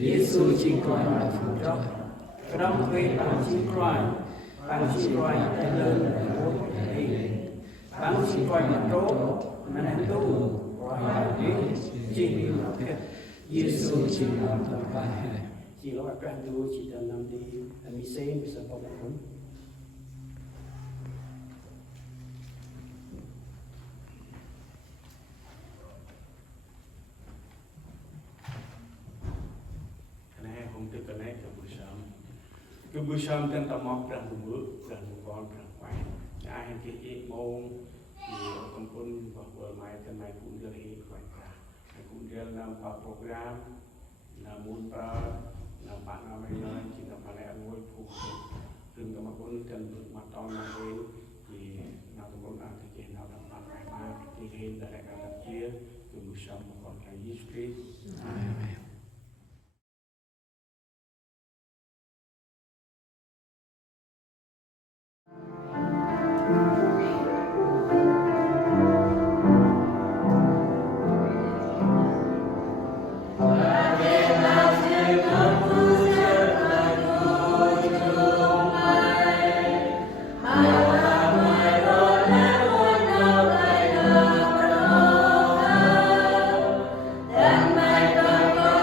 Giêsu chính coi mà phù cho trong thuê bằng chính coi đã lên của thầy bằng chính coi mà trố mà đang tu và đến chính vì nó thế Giêsu chính làm thật phải chỉ là các anh tu chỉ cần làm đi mình xem mình sẽ không đúng cái buổi sáng trên tầm mọc rằng một bước rằng một con rằng quay ai hành cái ý môn thì con quân và vừa mai thân này cũng đưa đi quay cả cũng đưa làm vào program là muốn ra là bạn nào bây giờ chỉ là bạn em ngồi phụ từng cái mà quân chân bước mặt to là đến thì nào tụi con ăn thì nào làm bạn này mà thì hiện tại là cả chia từ buổi sáng một con cái Jesus Christ. Hãy subscribe cho kênh Ghiền Mì Gõ để không bỏ lỡ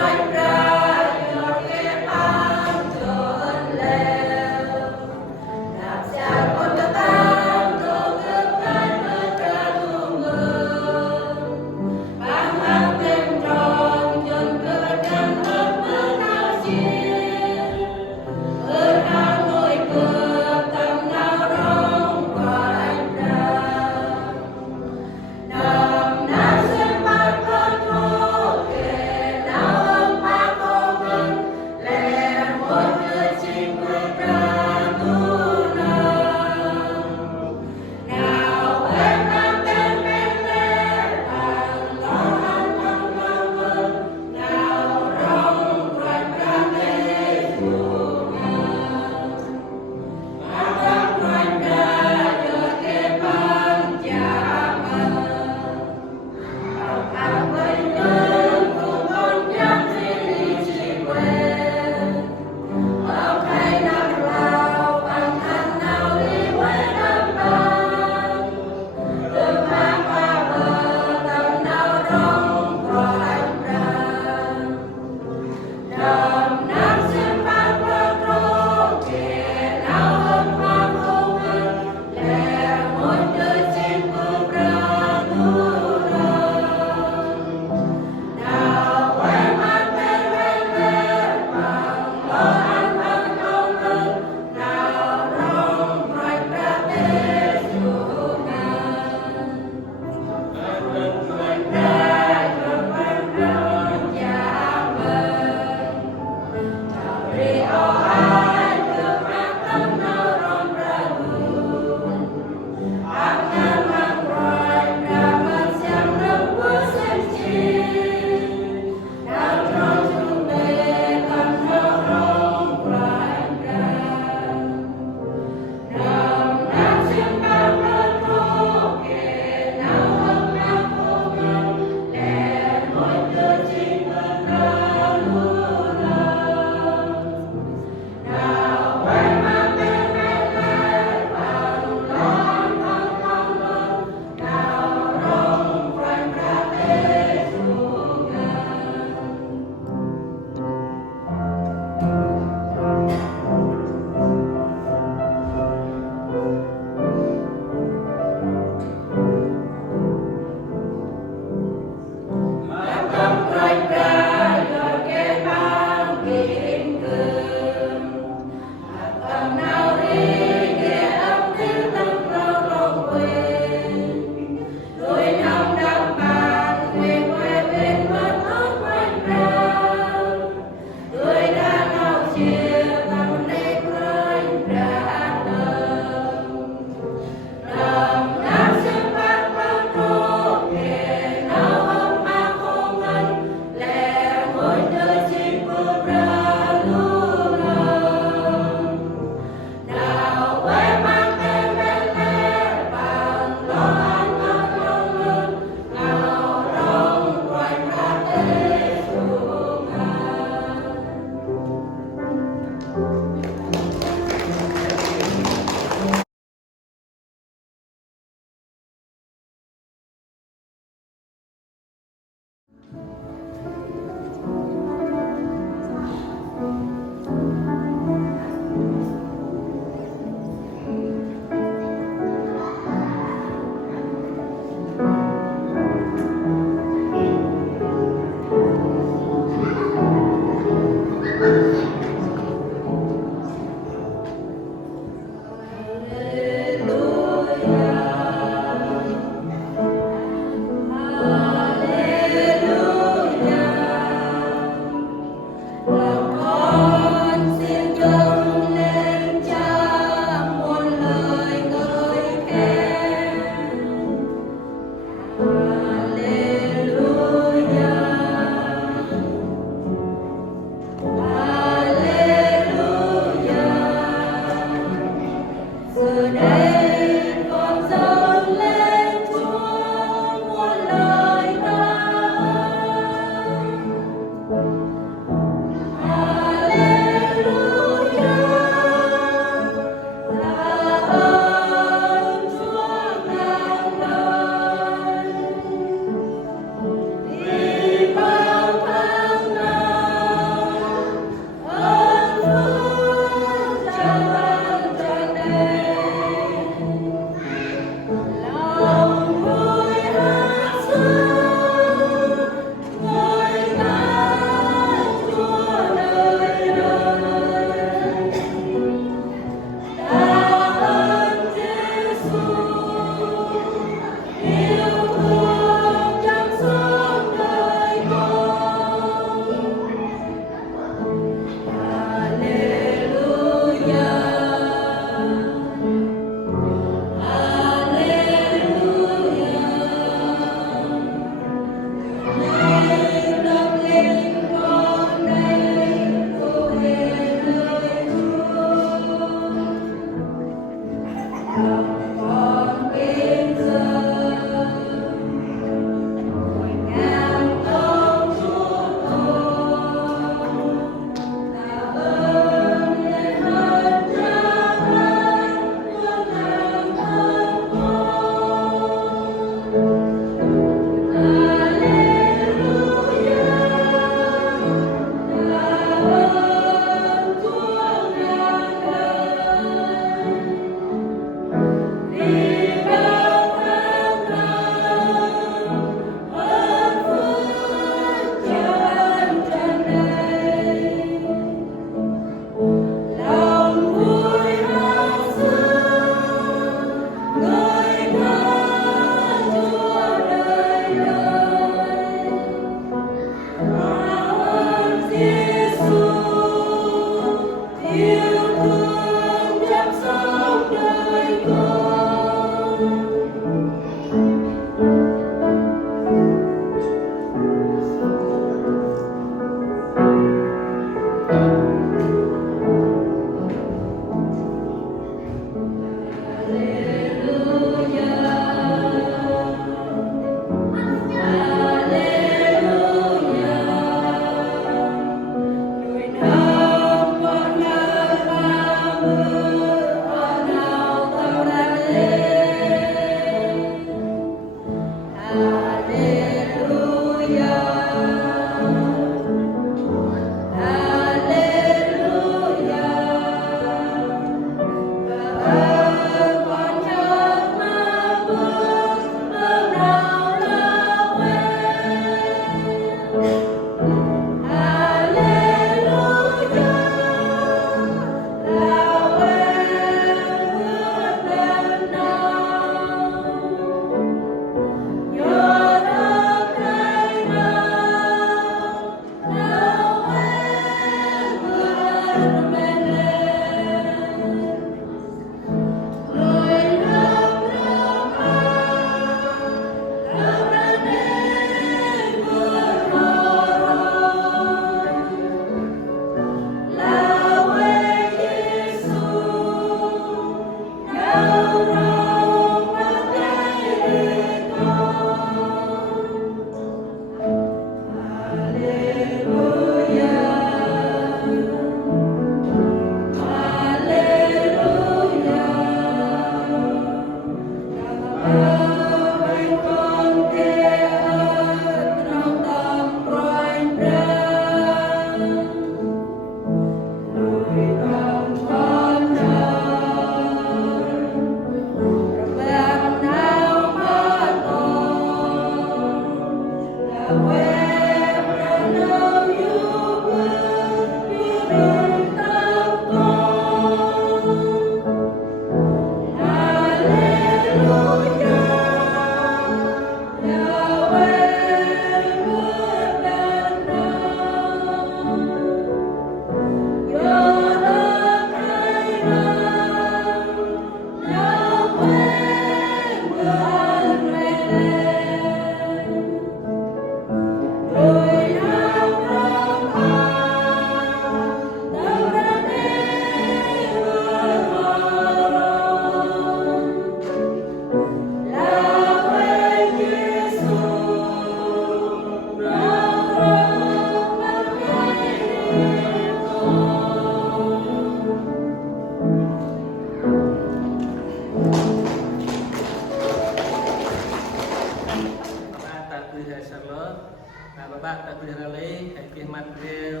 bạc đặc biệt là lấy cái mặt rêu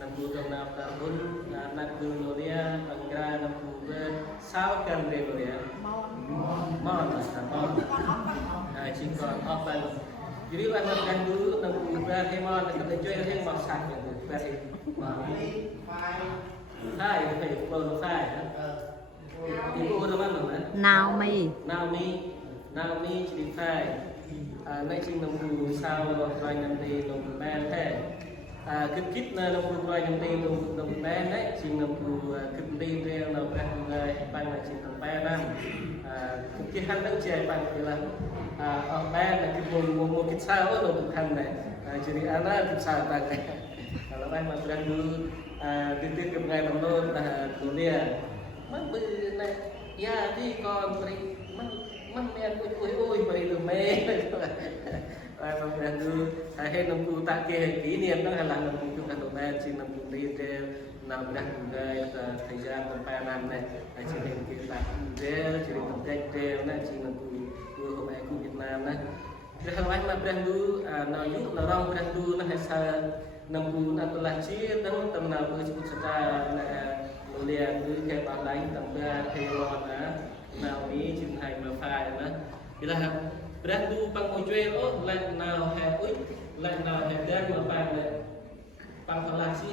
nằm bù trong nào ta bún nằm bù nolia bằng ra nằm bù về sao cần rêu rồi mon chỉ còn off ban jadi ban makan dulu nằm bù về cái mon là cái chơi cái mọc sạch như về thì sai phải bơm sai thì cô đâu ăn được nào mày nào mi chỉ sai nay chừng nông cụ sao loài nằm đi nông ban thế kích kích nông cụ loài nằm đi nông ban đấy chừng nông cụ kích đi theo nông ban người ban là chừng nông ban năm cái khăn đất chè ban thì là ở ban là cái vùng kích sao ở nông khăn này jadi anak kích sao ban này kalau ban mà đang dulu titik ke ngày nông nông dunia mất bự này ya đi cònมันเมียนอุ้ยไปดูเมย์บางอย่างดูให้น้ำกูตาเกยปีเนี่ยนั่งหลังน้ำกูจุกันดูแม่ชิงน้ำกูดีเดลน้ำดังเลยทายาทเป็นแปรนำเนี่ยชิงเห็นกีฬาเดลชิงน้ำเด็กเดลนั่นชิงน้ำกูดูของไอ้กูเวียดนามนะแต่ทางไว้มาแปลงดูนายุนาร้องแปลงดูนั่นให้ซาน้ำกูนั่นตัวละชีตั้งตำนานเพื่อชุดสตาร์โรงเรียนหรือแค่บางไร่ตำเรือเทวอนนะnào ní chừng hành mà phải nữa thì là brand du bằng một chuyện ố lại nào hè út lại nào hè đen mà phải lại bằng thằng lạc gì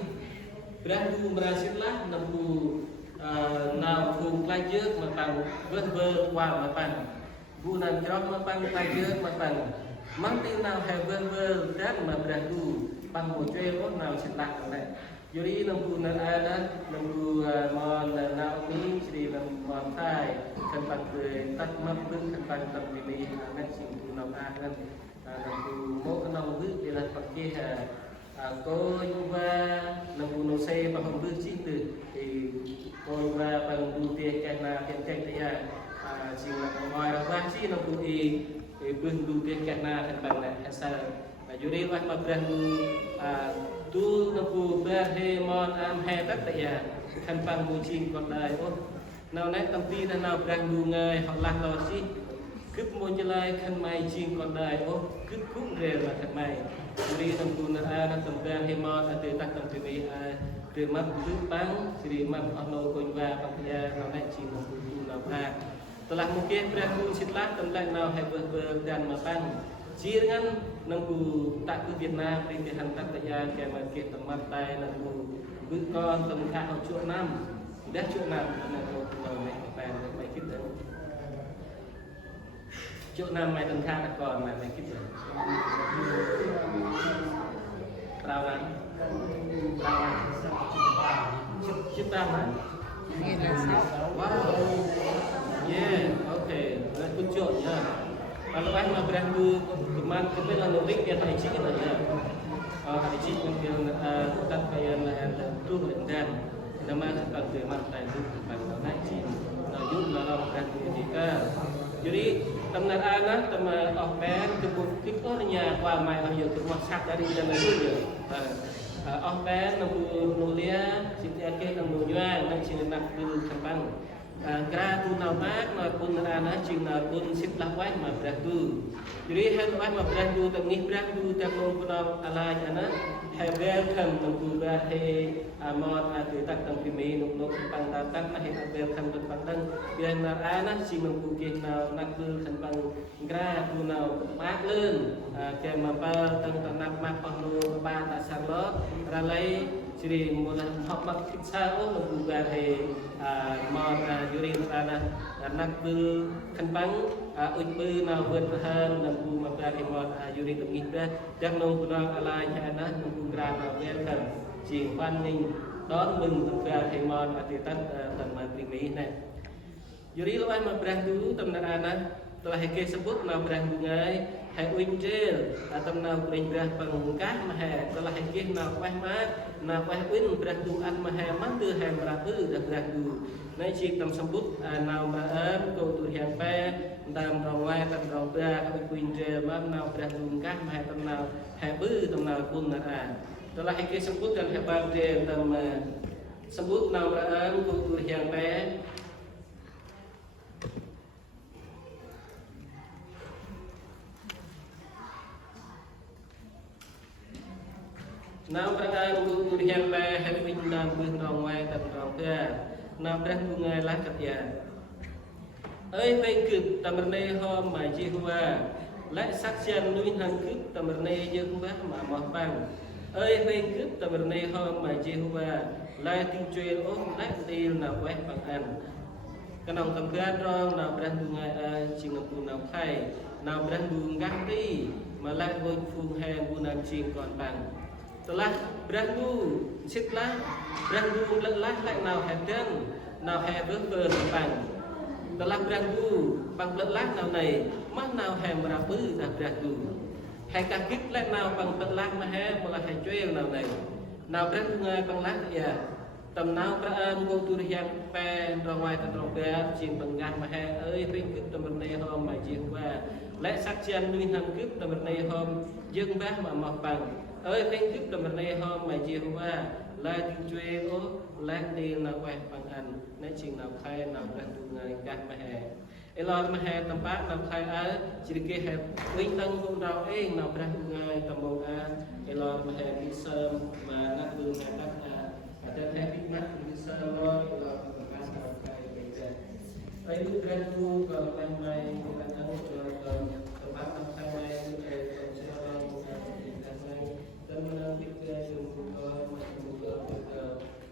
brand du Brazil lá nằm bù nào cùng lai trước mà bằng vơ qua mà bằng bu nằm trong mà bằng lai trước mà bằng mang tin nào hè vơ đen mà brand du bằng một chuyện ố nào sẽ lạc này jadi nunggu ada nunggu mon naumi jadi mon thai kan pakai tak mampu kan pakai tak pilih kan singgu nam kan nunggu mau kenal bu bila pakai coi va nunggu no se bằng bu chi từ thì coi va bằng bu tiền cái na tiền cái thì chỉ là ngoài ra ba chi nunggu thì bưng bu tiền cái na kan bằng này sao jadi wah ma brandu tu nunggu berhe mon am he tất ya kan pang bu ching kon dai ô nào nãy tâm ti nào brandu ngai họ lạc lo chi cướp môn chơi kan mai ching kon dai ô cướp cũng rề là thật mai jadi nunggu na tầm berhe mon ate tak tam ti từ mắt tứ bang jadi mắt ono kon va pak ya nào nãy ching nunggu tu na telah mungkin brandu sitlah tentang nào he ber dan mapang chia dengan nunggu tak ke Vietnam di pihak tak daya ke market tempat tai nunggu con tầm khá học chỗ năm đã chỗ năm là rồi mày bàn mày kịp được chỗ năm mày tầm khá là còn mày kịp được rau lắm chip tam hả wow yeah okay là good job nha kalau anh mà brandu kemarin kita lalu link yang hari ini lah ya hari ini mungkin kita bayar lah tu dan nama kita terima tadi pada hari ini lalu dalam brandu kita jadi teman anak teman offline kebutuhannya qua mai ở giờ rumah sak dari dan lalu je offline nunggu nulia setiap kita nunggu jual nanti nak dulu kembang kra tu nào mát mà pun ana chừng nào pun sip lah wai mà brandu jadi han wai mà brandu tang ni brandu tang no pun alai ana hai welcome nunggu ba he amon atu tak tang pimi nuk pang datang na he welcome tu pang biar na ana ching nunggu ke nào nak tu kan pang kra tu nào mát lên ke ma pa tang nak mak pah no ba ta sang lo ra lấy jadi mula học mak kitsa o nunggu ba he mon yuri rana nak bul kan bang uj bu na vượt hơn nunggu ma pa he mon yuri tu ngih dah jangan nunggu nang alai hana nunggu gra na welcome chỉ hoan nghênh đón mừng tập đoàn thầy mòn và thì tất tầm mà tình mỹ này yuri lo ai mà brandu tầm nana telah ke sebut na brandu ngai hai uinjel tầm nào bình brand bằng các mà hè telah ke na quay mát na quay uin brandu ăn mà hè mắt từ hè brandu được brandu nay chỉ tầm sebut nào mà ơn cầu tụi hàng pe tầm rong ngoài tầm rong bia uinjel mà nào brandu các mà hè tầm nào hè bư tầm nào pun na telah ke sebut dan hebat dia tầm sebut nào mà ơn cầu tụi hàng pe nào ra ngu riêng bè hay mình làm vương rong ngoài tận rong kia nào ra ngu ngay lá cật già ơi phải cực tầm này hôm mà chi hoa lại sắc chân nuôi hàng cực tầm này dương vác mà mọt bằng ơi phải cực tầm này hôm mà chi hoa lại tin truyền ốm lại tiêu nào quét bằng ăn cái nòng tầm kia rong nào ra ngu ngay chỉ ngập bùn nào khay nào ra ngu gác đi mà lại vội phun hè bùn nam chiên còn bằng telah beranggu sitlah beranggu lelah lại nào hẹp chân nào hẹp vỡ bằng telah beranggu bằng lelah nào này mắt nào hẹp mà bứ đã beranggu hay cả kích lại nào bằng lelah mà hẹp mà là hay chơi nào này nào beranggu ngay bằng lát ya tầm nào cả an cô tu riêng pe ra ngoài tận trong bé chìm bằng ngang mà hẹp ơi phim kích tầm bên này hôm mà chìm qua lẽ sắc chân nuôi hàng kích tầm bên này hôm dương bé mà mọc bằng ơi phim kích tầm bên này hôm mà chìm qua lại tin chơi ô lại đi nào quẹt bằng ăn nên chìm nào khai nào beranggu ngay ngang mà hẹp elon mà hẹp tầm bát nào khai ở chỉ kia hẹp vinh tăng cũng đau ấy nào beranggu ngay tầm bầu a elon mà hẹp đi sớm mà nát đường này nát ada habit nak bisa lo kalau bekas pakai beda. Baik beranggu kalau main bukan anu tempat tempat main konser dan menanti ke jumpa macam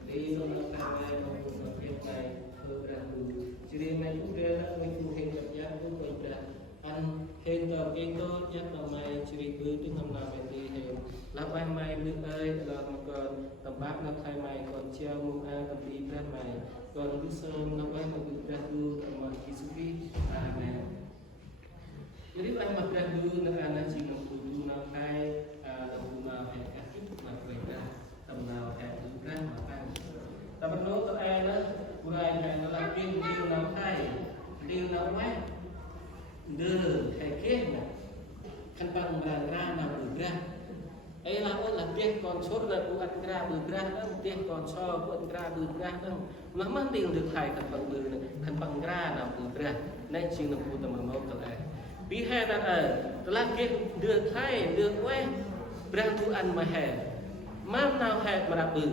di zona main maupun main beranggu. Jadi main juga main hendak yang tu beda. An hendak itu yang namanya ciri itu nama benda hen. Lapang main nước ơi là một con tầm bát nó thay mày còn treo mùng a tầm đi ra mày còn cứ sơn nó quay mà cứ ra du tầm mà kisuki amen jadi anh mặc ra du nó ăn chỉ là phụ tu nào khai là phụ nào hẹn cả chút mà về ra tầm nào hẹn được ra mà ăn tầm bắt nốt tụi em đó người này nó làm riêng điều nào khai điều nào quét đưa thầy kết nè khăn bằng ra nào được ra ấy là ôn là tiếc còn sốt là của ăn ra bự ra đó tiếc còn so của ăn ra bự ra đó nó mang tiền được thải thành bằng bự này thành bằng ra nào bự ra nên chỉ là phụ tầm mẫu tờ này bí hai ta là kia được thải được quay brand thu ăn mà hè mang nào hè mà bự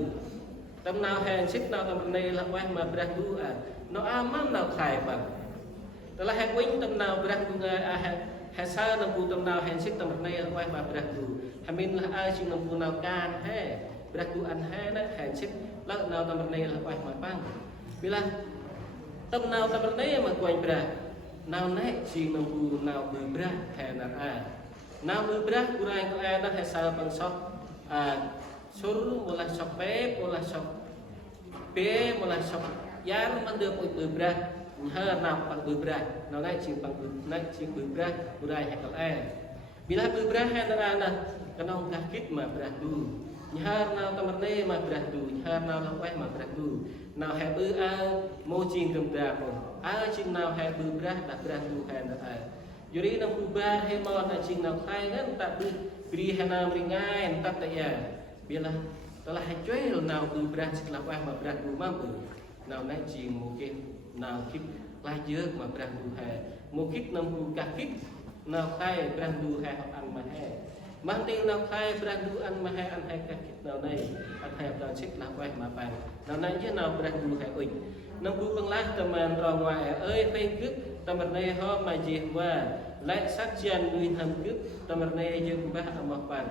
tầm nào hè xích nào tầm này là quay mà brand thu nó mang nào thải bằng đó là hè quýnh tầm nào brand thu hè sao là phụ tầm nào hè xích tầm này là quay mà brand thu Amin lah ai chỉ nằm nào can he, beratu an he đó hẹn xích lỡ nào tầm này là quay mà băng, bila tầm nào tầm này mà quay bra, nào nãy chỉ nằm nào bự bra hẹn là nào bự bra kurai có ai đó hẹn sao bằng shop suruh mulai shop mulai shop mulai shop yang mang được bự bra, hơn nào bằng bự bra, nào nãy chỉ bằng nãy chỉ bự bra kurai hẹn có ai, bila bự bra hẹn là kanong kakit mà beradu nhar nào tâm này mà beradu nhar nào là quay mà beradu nào hay bư mô chiên cầm đà một chiên nào hay bư bra đã beradu hay là jadi nang ubah hay mau na chiên nào khai kan tak beri hay nào ringai tak tak ya bila telah cuy nào bư bra setelah quay mà beradu mampu nào nãy chiên mungkin nào kit lajur mà beradu hay mungkin nang kakit nào khai beradu hay học ăn mà hay mang tiếng nào khai beranggu ăn mà hay ăn hay các kit nào này ăn hay nào xích là quay mà bàn nào này chứ nào beranggu hay uỳnh nông cụ bằng lát tầm màn rò ngoài ơi phê cướp tầm mặt này ho mà dịp qua lại sát chân nuôi thầm cướp tầm mặt này dương bác ở mặt bàn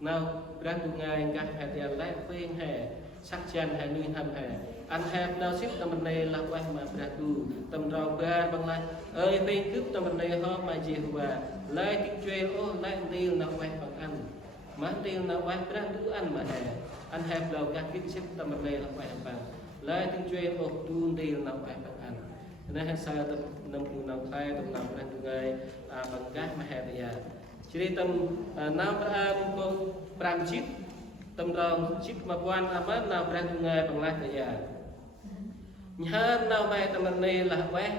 nào beranggu ngay các hạt đèn lại phê hè sát chân hay nuôi thầm hè ăn hẹp nào xích tầm mặt này là quay mà beranggu tầm rò qua bằng lát ơi phê cướp tầm mặt này ho mà dịp qua lại cái chuyện ô lại tiêu nào quay bằng ăn mà tiêu nào quay beranggu ăn mà hè ăn hẹp đầu các kích xích tầm mặt này là quay bằng lại tiếng chuyện ô tu tiêu nào quay bằng ăn nên hay sao tầm năm cụ nào khai tầm nào beranggu ngay bằng các mà hè bây giờ chỉ tầm năm con pram chít tầm rong chít mà quan mà nào beranggu ngay bằng lại bây giờ nhớ nào mai tầm mặt này là quay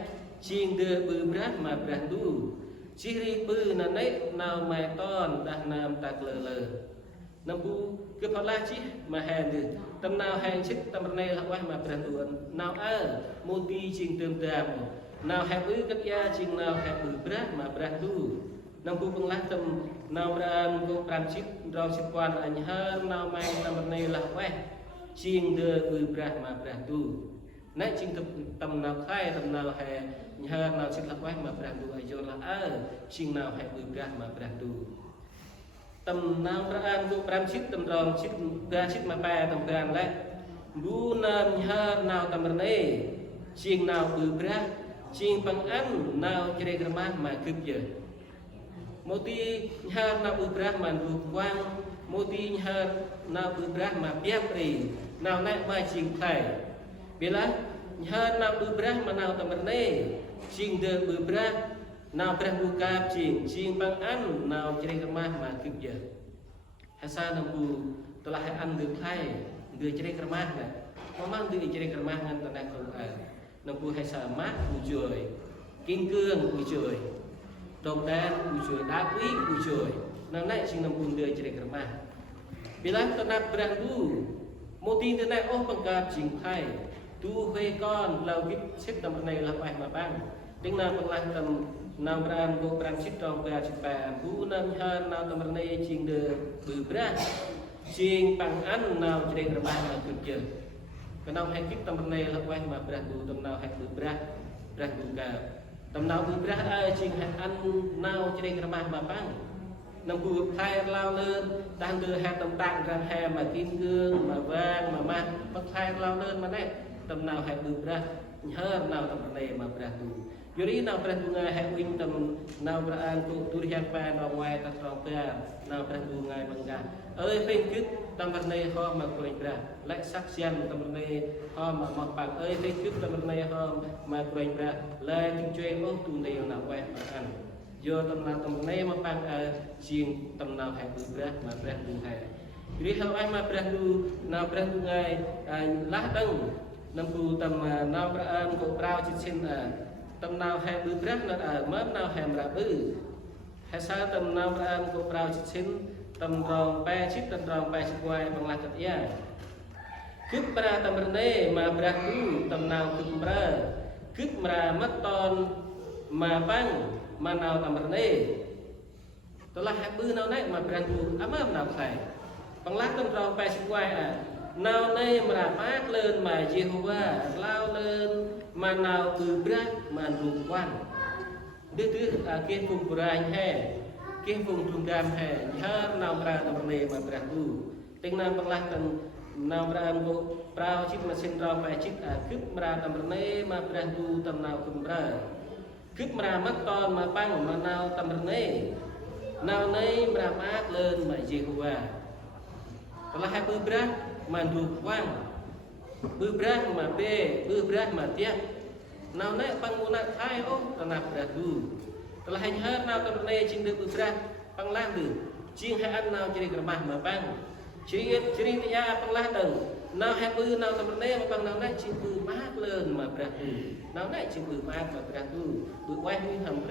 chiên đưa bự brat mà beranggu ciri bư là nấy nào mày ton đặt nam tạc lờ lờ nam bu cứ phát la chi mà hèn được tâm nào hèn chích tâm này là quay mà bền luôn nào mô ti trình tươm đàm nào hẹp bư cất ya trình nào hẹp bư brat mà brat du nông cụ bằng lá tầm nào ra cụ làm chip rau chip quan anh hơn nào mang tầm này là quay chiên đưa bự bra mà bra tu nãy chiên tầm nào khai tầm nào hè hơn nào chip là quay mà bra tu ai cho là chiên nào hay bự bra mà bra tu tầm nào ra cụ làm chip tầm rau chip ra chip mà ba tầm gan đấy bu nam hơn nào tầm này chiên nào bự bra chiên bằng ăn nào chơi cái mà cướp giờ moti nhar na Brahman bukwang moti nhar na Brahman biapri nào nãy mai chinh thầy bila nhar na Brahman nào tamerne chinh de Brah nào Brahmuka chinh bang an nào cerai kermah mà kịp giờ hasa nampu telah an de thầy de cerai kermah nè memang de cerai kermah ngan tanah Quran nampu hasa mak ujoi kim cương ujoi đồng đan ujoi đá quý ujoi năm nay chính năm buồn đời chỉ để cầm mà bila tenat berandu moti tenat bằng cáp chính thay tu về con lao kip xếp tầm này là phải mà bang tiếng nào bằng lang tầm nào bran go bran xếp trong bia chụp bàn bu nam han nào tầm này chính được bự bra chính bằng ăn nào chỉ để cầm mà cực giờ cái nào hay kip tầm này là phải mà berandu tầm nào hay bự bra berandu cả tầm nào bự bra chính hay ăn nào chỉ để cầm mà bang nông cụ thay lao lên đang đưa hai tầm tạng ra hè mà kim cương mà vàng mà mang bắt thay lao lên mà này tầm nào hay bự ra hơn nào tầm này mà ra tu jadi nào ra tu ngay hay win tầm nào ra ăn tu tu riang pa nào ngoài ta tròn pa nào ra tu ngay bằng cả ơi phê cứt tầm này ho mà quên ra lại sắc xiên tầm này ho mà mặc bạc ơi phê cứt tầm này ho mà quên ra lại chung chơi ô tu này nào quay mà ăn do tầm này mà bang chiên tầm nào hay bự ra mà bra tu hay jadi hal ai mà bra tu nào bra tu ngay lá đăng nằm tu tầm nào bra ăn cổ brao trên xin tầm nào hay bự ra là mớm nào hay ra bự hay sao tầm nào bra ăn cổ brao trên xin tầm rong pe chip tầm rong pe chip quay bằng lá cật ya cướp bra tầm này mà bra tu tầm nào cướp bra mất ton mà bang mà nào tầm này telah bư nào này mà brand tu amam nào phải bằng lát tầm rong pe chip quay nào này mà mát lên mà Jehovah lao lên mà nào từ bra mà rụng quan đưa thứ kia vùng Quran hè kia vùng trung đam hè nhớ nào ra tầm này mà brand tu tiếng nào bằng lát tầm nào ra bộ prao chip mà xin rong pe chip cướp ra tầm này mà brand tu tầm nào cùng ra cướp ra mắt con mà băng mà nào tầm này nào này mà mát lên mà Jehovah telah hai bư bra mà đủ quang bư bra mà bê bư bra mà tiap nào này băng muna thay ô tanah beradu telah hai hết nào tầm này chính được bư bra băng lan được chiên hai ăn nào chỉ được mà băng chỉ ya băng lan đừng nào hai bư nào tầm này mà băng nào này chính bư mát lên mà beradu nào này chính bư mát mà beradu bư quang như hầm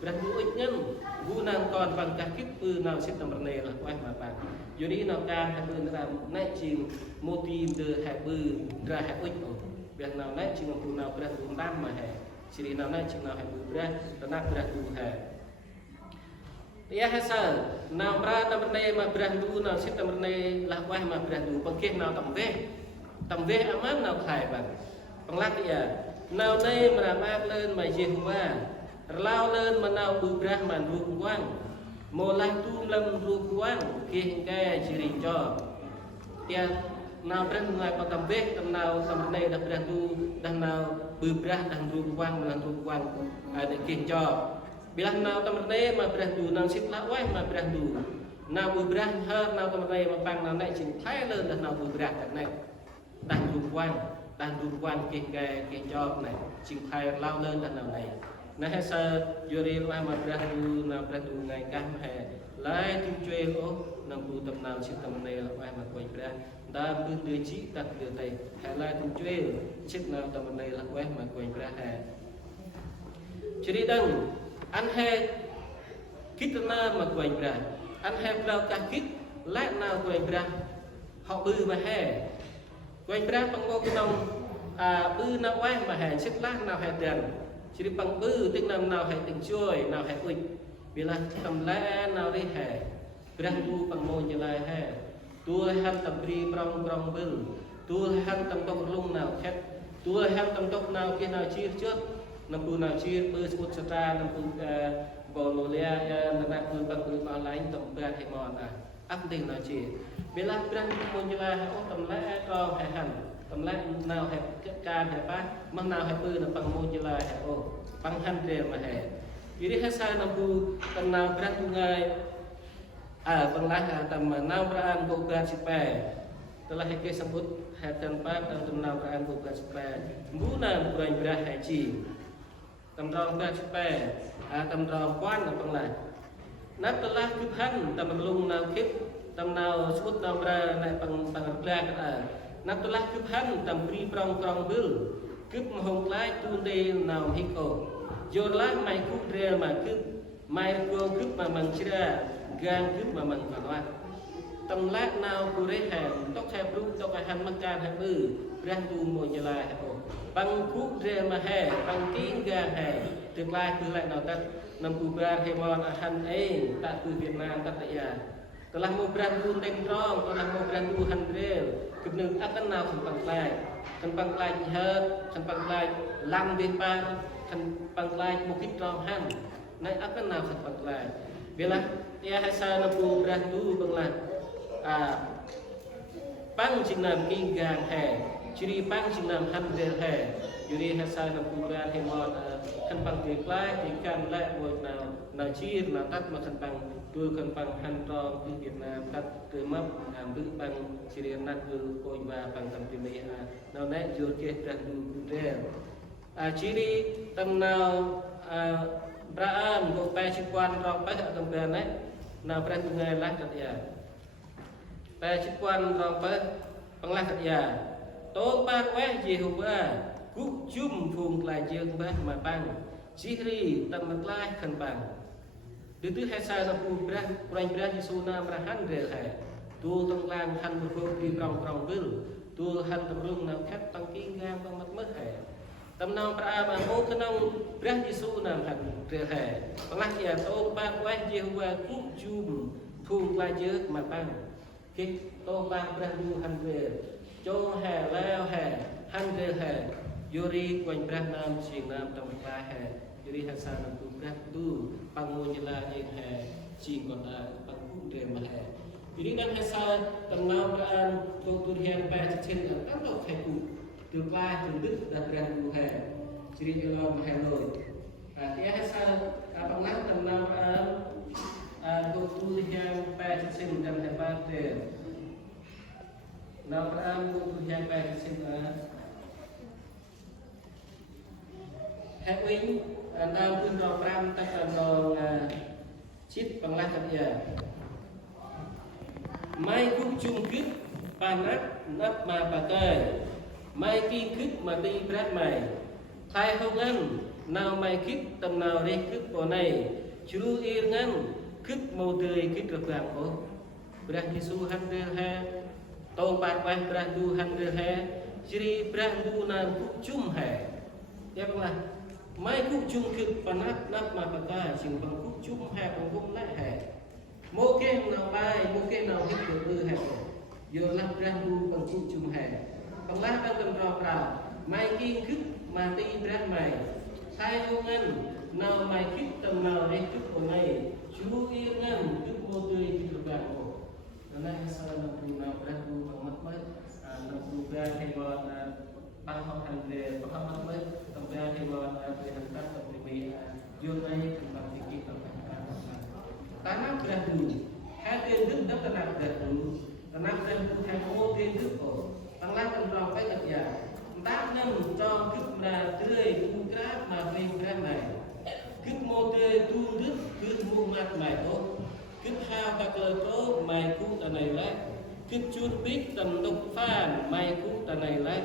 beradu ít nhân bu nam còn bằng cả kiếp bư nào xếp tầm này là quay mà bạn jadi nào ca hai bư là nãy chìm moti từ hai bư ra hai ít việc nào nãy chìm một nào ra tu nam mà hè chỉ nào nãy chìm nào hai bư ra tanah ra tu hè ya hasa nào ra tầm này mà ra tu nào xếp tầm này là quay mà ra tu bằng kia nào tầm ve aman nào khai bạn bằng lát ya nào đây mà mát lên mà Jehovah lao lên mà nào bự ra mà ruột quang mồ lang tu lâm ruột quang kia cái chỉ riêng cho tia nào ra ngoài bằng tầm vết tầm nào tầm này đặc biệt tu đằng nào bự ra đằng ruột quang mà lang ruột quang để kia cho bilang nào tầm này mà bự tu nào xích lá quay mà bự tu nào bự ra hơn nào tầm này mà bằng nào này chỉ thay lên đằng nào bự ra đằng này đằng ruột quang kia cái cho này chỉ thay lao lên đằng nào này nah hesa juri lah ma beradu na beradu ngai kah he lai tu cuy oh nam bu tam nam si tam ne la ma koi bra da bu de chi tak de tai he lai tu cuy chit na tam ne la ma koi bra he chiri dang an he kit na ma koi bra an he blau ka kit lai na koi bra họ bư mà he koi bra pang go kinong bư na ma he chit la na he dan chỉ bằng bư tiếng nào hay tiếng chui nào hay ui vì là tầm lẽ nào đi hè Brang tu bằng môi như lai hè tu han tầm ri prong bự tu han tầm tông lung nào khét tu han tầm tông nào kia nào chia trước nằm pu nào chia bơ sút satra nằm pu bò lô lia nằm pu bằng pu bao lái tầm bè hay mòn áp tình nào chia vì là Brang môi như lai ô tầm lẽ tròn hay hẳn tầm lẽ nào hay can hay bát mang nào hay bơ nằm bằng môi như lai hay ô bằng han rìa mà hay jadi hasa nampu tenang berat tungai penglah tam nau peraan bukan sipai telah heke sebut hatan pat dan tenang peraan bukan sipai bunan kurang berat haji tamrong berat sipai tamrong kuan penglah nat telah kubhan tamrlung nau kip tam nau sebut nau berat naik pengbelat nat telah kubhan tam pri prong bil kup mahong lai tunde nau hiko Jolah mai kup real mai kup mai kup mà bằng chia gang kup mà bằng phản loạn tầm lát nào cô rê hàng tóc hai bút tóc hai hắn mắc can hai bự rang tu mồi như lai bằng kup real mà hè bằng tiếng gang hè tương lai cứ lại nào tắt nằm cụ bran hay mòn hắn ấy tại từ Việt Nam tắt tại nhà telah mau brand tu đen rong telah mau brand tu han real kup nương akan nào thành bằng lại hết thành bằng lại lăng bên ba thành bằng lại một cái tròn han này akan nào thành bằng lại vì là dia hasa napu brand tu bằng lại bang chính nam kinh gang hè chỉ bang chính nam han real hè jadi hasa napu brand hay mòn thành bằng việc lại thì can lại một nào chi nào tắt mà thành bằng tôi cần bằng han tròn từ Việt Nam tắt từ mấp bự bằng chỉ riêng nát từ coi và bằng tầm tiền này nào nãy vừa kia brand tu real ciri tam nào braan bộ pe chi quan rong pe ở tầm bên đấy nào brand tu ngày lát thật ya pe chi quan rong pe bằng lát thật ya tô ba quét gì hùng ba cúc chum phùng lại dương ba mà bằng ciri tam mặt lai khăn bằng thứ thứ hai sai là phùng brand Yesus nam rahan real hai tu tông lang han một phô đi rong bự tu han tầm lung nào khét tăng kinh ngang bằng mặt mất hai tầm nào pra mà mô cái nông Brang Yesus nam hẳn real hè bằng lát ya tô ba quét Jehovah cúc chum phùng lại dương mà bằng cái tô ba Brang tu han real cho hè leo hè han real hè yuri quanh Brang nam xiềng nam trong ba hè yuri hasa nam tu Brang tu bằng môi như là yên hè xiềng còn là bằng cúc real mà hè jadi dan hasa tầm nào pra tu hiền ba trên là các độ thay cụ từ qua từ đức đặt ra cụ hè chỉ đi lo mà hè rồi thì hasa bằng lát tầm nào tu hiền ba trên dan hè ba te nào pra tu hiền ba trên hè wing nào tu rong pram ta còn chít bằng lát thật giờ mai cũng chung kít panat nắp mà pakai mai kinh kít mà đi brát mày thay không ăn nào mai kít tầm nào đi kít bộ này chú yên ngăn kít màu tươi kít được làm cô brát Yesus han real ha tô bát quay brát tu han real ha chỉ brát tu nam cũng chung hè ya bằng là mai cũng chung kít panat nắp mà pakai chừng bằng cũng chung hè bằng cũng lại hè mô kê nào bài mô kê nào hết được ư hẹp giờ lắp ra lu bằng cụ chung hè bằng lá đang cầm rò rào mai kiên khích mà ti ra mày thay vô ngân nào mày khích tầm nào đấy khích của mày chú yên ngân khích mô tươi khích được bạn của nó này sao là cụ nào ra lu bằng mắt mới nó cụ ra hay còn bằng học hành về bằng học mắt mới tầm ra hay còn về hành tác tập thì bị vô đây bằng thì kỹ tập tanam berat dulu, hati hidup dan tenang berat dulu, tenang dan bukan kemudian hidup oh, tengahkan rampai kerja, tak nem trong kip là tươi cung cáp mà phim cáp này, kip mô tươi tu đức kip mua mặt mày tốt, kip hao bạc lơ tốt mày cú tờ này lại, kip chuột bít tầm độc phan mày cú tờ này lại,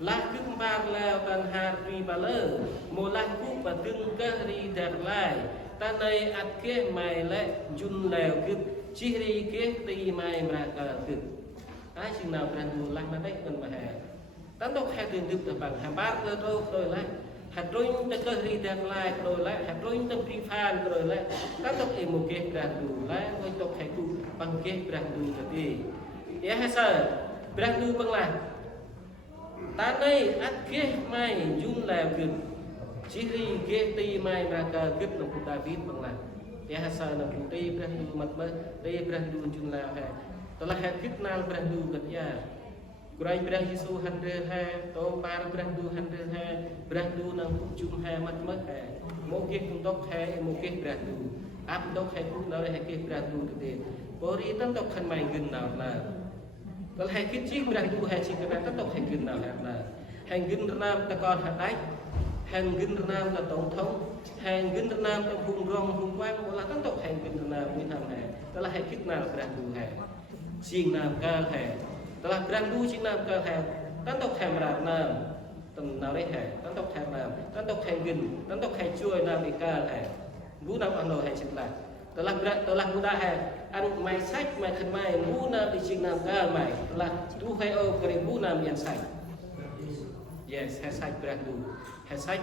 lá kip ba leo tan hạt ri ba lơ, mô lá cú và tương cơ ri đẹp lại. Ta này ắt kế mày lệ chun lèo cực chỉ đi kế ti mày mà cả cực ai chừng nào brand tu lăng nó đấy cần mà hè tán đốc hai tiền được bằng hàng ba cơ thôi rồi lại hạt rối ta cơ ri ta lại rồi lại hạt rối ta pri phan rồi lại ta tộc em một cái bạc đủ lại với tộc hạt đủ bằng cái bạc đủ tadi ya hasa bạc đủ bằng là ta đây ắt cái mai jun là cực chỉ ri cái ti mai mà cả cực là của David bằng là ya hasa là của ti bạc đủ mặt mơ ti bạc đủ jun là hay telah hạt cực nào bạc đủ cực ya Kurai berah Yesus handel ha, to par berah du handel ha, berah du nang chung ha mat mat ha, mungkin untuk ha mungkin berah du, ap untuk ha pun lalu ha ke berah du tu Pori tan tok kan main gen nào là, kalau ha kecil berah du ha cik kan tan tok ha gen nào là, hàng gen nam ta con hạt đáy, hàng gen nam ta tổng thống, hàng gen nam ta hùng rong hùng quang, là tan tok hàng gen nam như tham ha, telah ha kit nào berah du ha, siang nam ka ha. Telah berandu Cina ke hang, tantok hang berat nam, tenau deh hang, tantok hang nam, tantok hang gen, tantok hang cuy nam ikal hang, bu nam ando hang ciplat. Telah berat, telah muda hang, an mai sách mai thân mai, bu nam di Cina kal mai, telah tu hang o kering bu nam yang sách. Yes, hang sách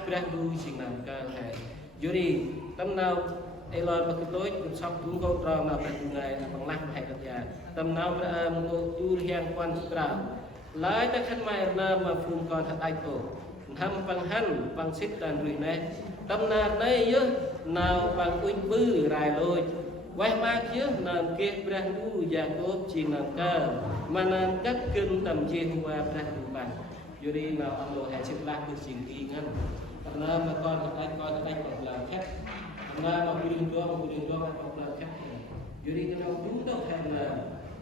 berandu Cina kal hang. Jadi tenau Elon bagi tôi cũng sắp đúng câu trò mà phải ngày bằng lăng hay được nhà tầm nào mà tu hiền quan trọng lái ta khăn mai na mà phun còn thật ai cổ thăm bằng hắn bằng xích đàn rùi này tầm nào đây chứ nào bằng quỳnh bư rài lôi quay ma chứ nằm kia brand du già tốt chỉ nằm cơ mà nằm các kinh tầm chia qua brand du bằng jadi nào ông đồ hệ xích lạc được xin kỳ ngăn tầm nào mà con thật ai còn làm khách mà quyền cho các bạn khác. Jadi kalau untuk karena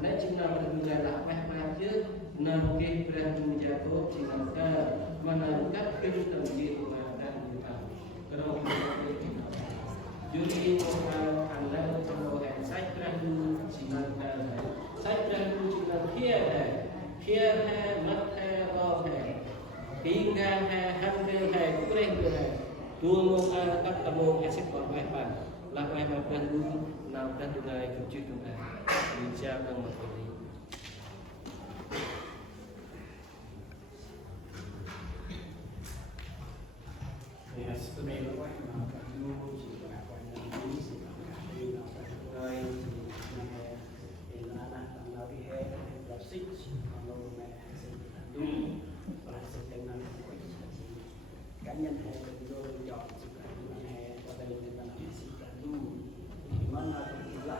nak Cina berbicara apa aja, nak ke berani jatuh Cina ke mana kat kita menjadi dan kita. Kalau jadi orang anda kalau saya berani Cina ke, saya berani Cina kia hai mat hai lo hai, hingga hai hampir hai kurang hai. Dua mong các tầm mong exit còn vài bàn là vài bàn đang luôn nào đang từ ngày cũng chưa từ ngày điều tra đang một phần lý thì tụi mình nó quay mà phải mua chỉ là quay là lý sự là đi nào phải người thì là làm nào đi hè là xích còn lâu mẹ sẽ đúng và sẽ thành năng cá nhân hè rồi chọn sự là hè và đây là sự là đúng thì mà nào cũng là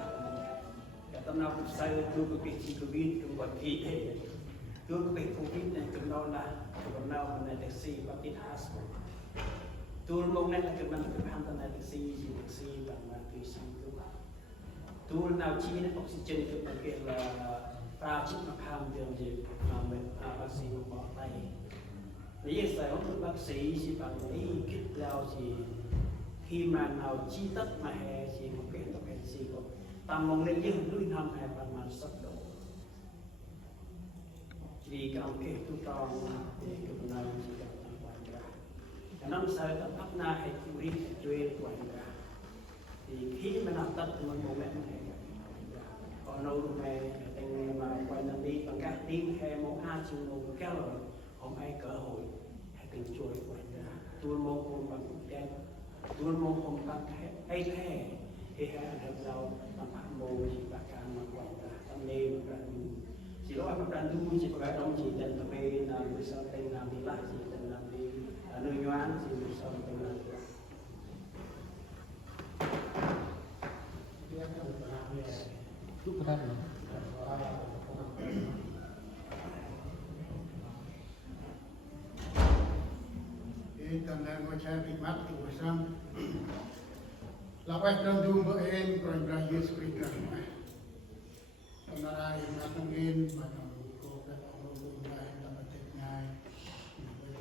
cái tâm nào cũng sai tôi có cái gì Covid cũng có thị hệ tôi có cái Covid này cũng đâu là còn nào mà này taxi và tít hospital tôi mong này là cái mình cái ham tâm này taxi bằng mà taxi tôi nào chi này oxygen cái bằng cái là pha chích mà ham điều gì mà mình bác sĩ bỏ tay lý giải của bác sĩ chỉ bằng lý kích lao gì khi mà nào chi tất mà hè chỉ một cái tập hệ gì của tầm mong nên dân nuôi năm hè bằng mà sắp đổ chỉ cần cái tu tròn thì cái này chỉ cần làm quan trọng cái năm sau tập bắt na hay tu đi chơi quan trọng thì khi mà làm tất thì mình bố mẹ mình còn đâu mẹ tình mà quan trọng đi bằng các tiếng hè mong hai chiều mong kéo rồi không ai cơ hội hay tình chuối quan trọng tôi mong không bằng đen tôi mong không bằng hay thế thì hai anhเราทำโมจิตการมากกว่าทำเองกันchỉ có các bạn tu chỉ có cái đồng chỉ cần tập về làm buổi sáng tên làm đi lại chỉ cần làm đi nơi nhoáng chỉ buổi sáng tên làm lúc ra rồi cần là ngôi cha bị mắt của sang là quay trong dung với em còn ra Yesu Christ mà còn là em đã tăng lên mà nó cô đã có một người là một tịch ngài với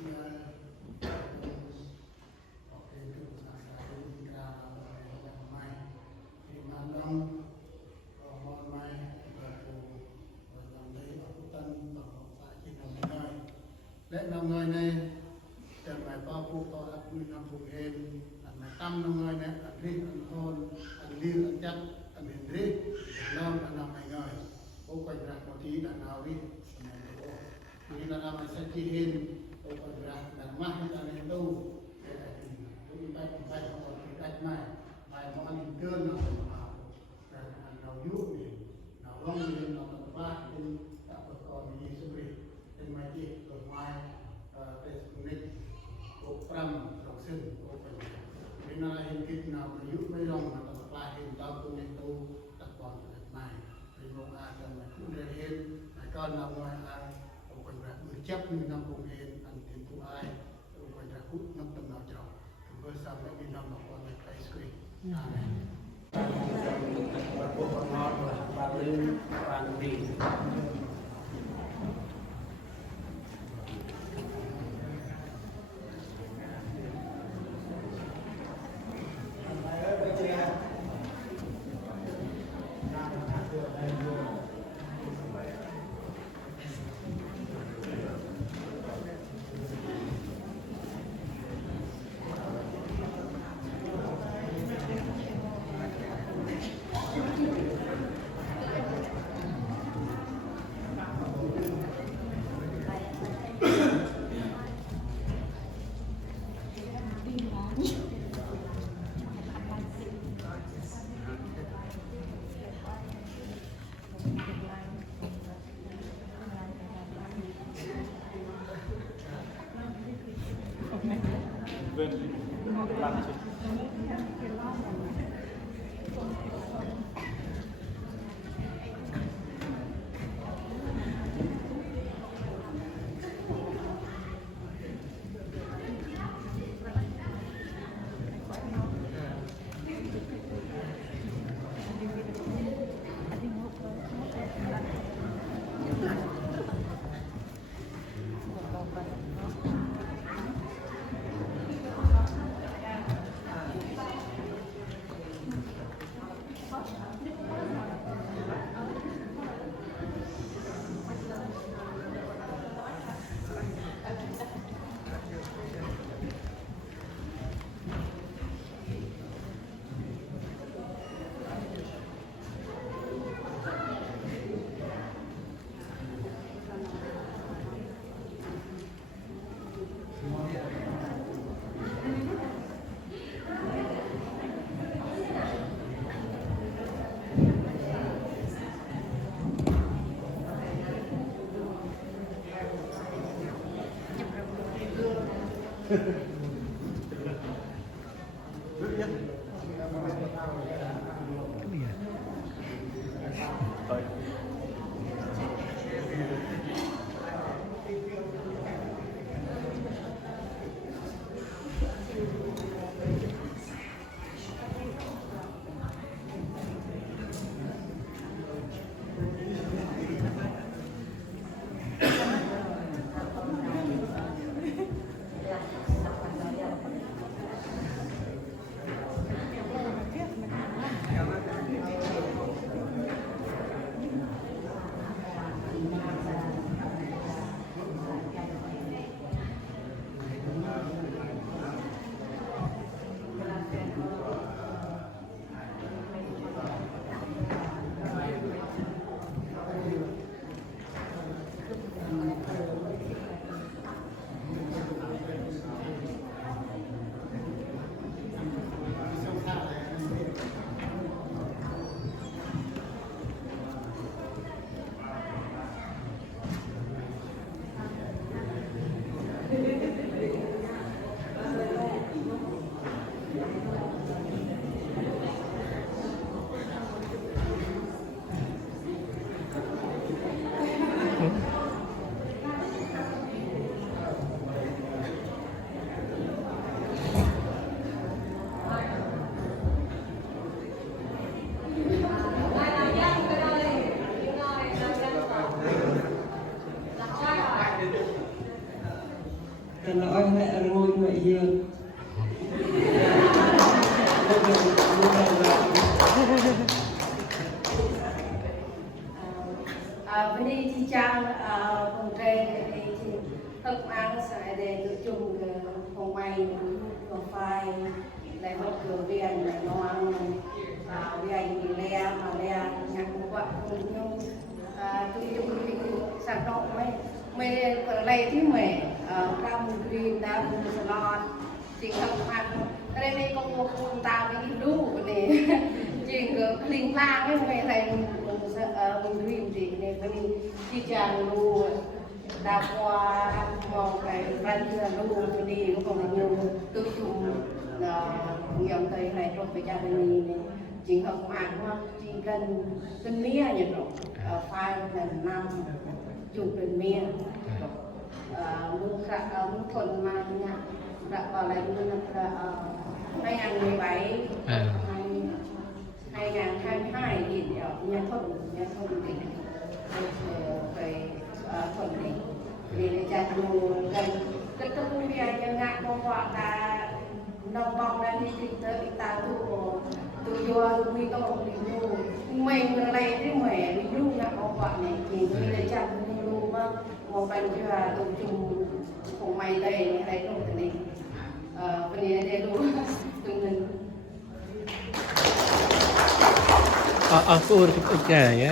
có cái sự là cái ra là mai thì mà long có món mai và cô làm đấy ở khu tân và tại trên đồng nơi lẽ đồng người nàyจะหมายความผู้ต่ออันมีนำผู้เองอันมาตั้มน้องเงยเนี่ยอันรีอันโอนอันลีอันจัดอันเห็นรีน้องอันนำไม่เงยผู้ก็จะปฏิบัตินาวิสมัยโอ้ที่นั่นทำให้สัจจิเห็นผู้ก็จะนำมาให้การเรียนรู้ baik atau terkait mai baik mau angin atau mau dan kalau yuk ni kalau orang ni kalau terbah ini tak berkau ni seberi dan mai bermai teknik program terus open bina hingkit na yuk mai long atau terbah ini tahu tu itu tak boleh terkait mai bina ada mai kuda hen kalau nak mai open bercap ni nampung hen antin tu ai open rakut nampung nak jauh bersama bina makan ice cream. Amin. ពុទ្ធអត់បានលឺបានទីKalau orang nak roi buat dia. Vấn đề chi trang phòng tre thì thật mang sẽ để tự chung phòng may phòng phai lại vật cửa viện lại nó ăn viện thì le mà le nhạc một quạt cùng nhau tự chung thì sản động mấy còn này thì mẹ cam green đa salon chỉ thật mang đây này con một con tao với cái đu này chỉ có linh lang ấy này thầy mình dream gì này mình chỉ chàng đu đào qua mong cái ban chưa đu mình đi cũng còn nhiều tư chung nhầm thầy này trong cái gia đình này chỉ học mạng hoa chỉ cần cần mía nhỉ rồi phai là năm chụp cần mía muốn thuần mà nha đã vào lại là 2017 2022 thì nhà thuần thì về thuần thì để trả thù gần cái tâm lý nhân ngạn của họ là đồng bóng đang đi tìm tới bị ta tu vô mi có một điểm luôn mình này cái mẹ đi luôn là con họ này thì mình để trả thù luôn một phần chứ là tụi chungของไม่ได้อะไรตรงนี้วันนี้ได้รู้ตรงนั้น Aku urut aja ya.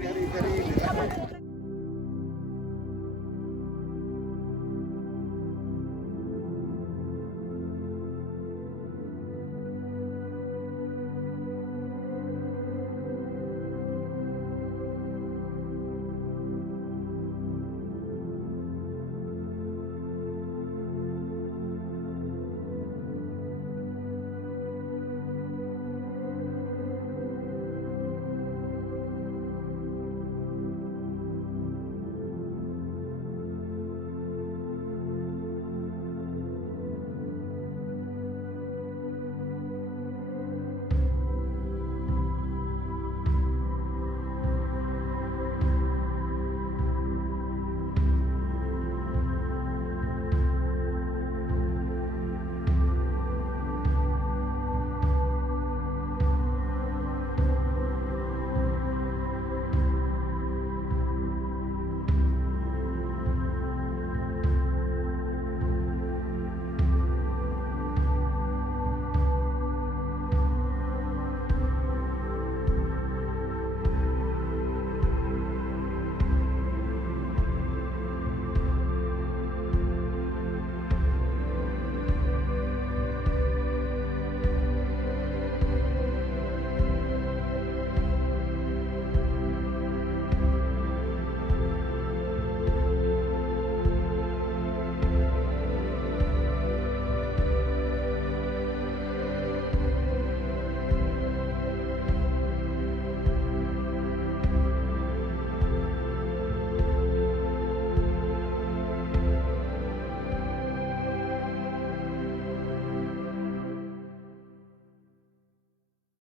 Very, very